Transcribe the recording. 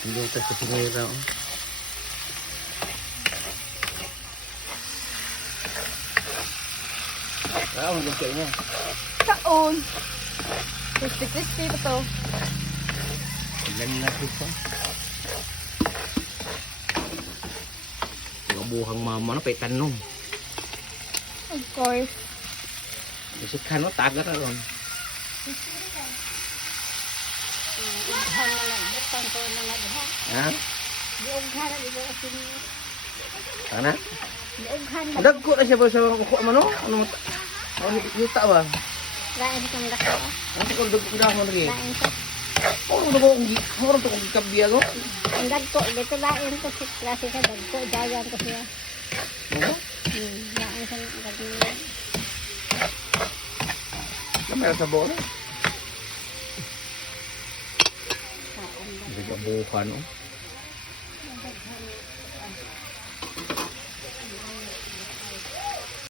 Hindi ito sa sinira. Ang luto niya. Kaon. Crispy pa to. Ilan na ito. Buhang mama na paitanong. Of course. Isip ka no, taga na ron. Ha? Kana? Dagko na siya ba sa kuko ano? Ano yuta ba? Lain kang dako. Ano ko dagko dahon lagi? Lain ko. Oh, dagko ko to kung kabiya no. Ang dagko dito lain ko si klase sa dagko, dayan ko siya. Ano? Lain sa dagko. Kamera sa bola. Hindi ka bukan no.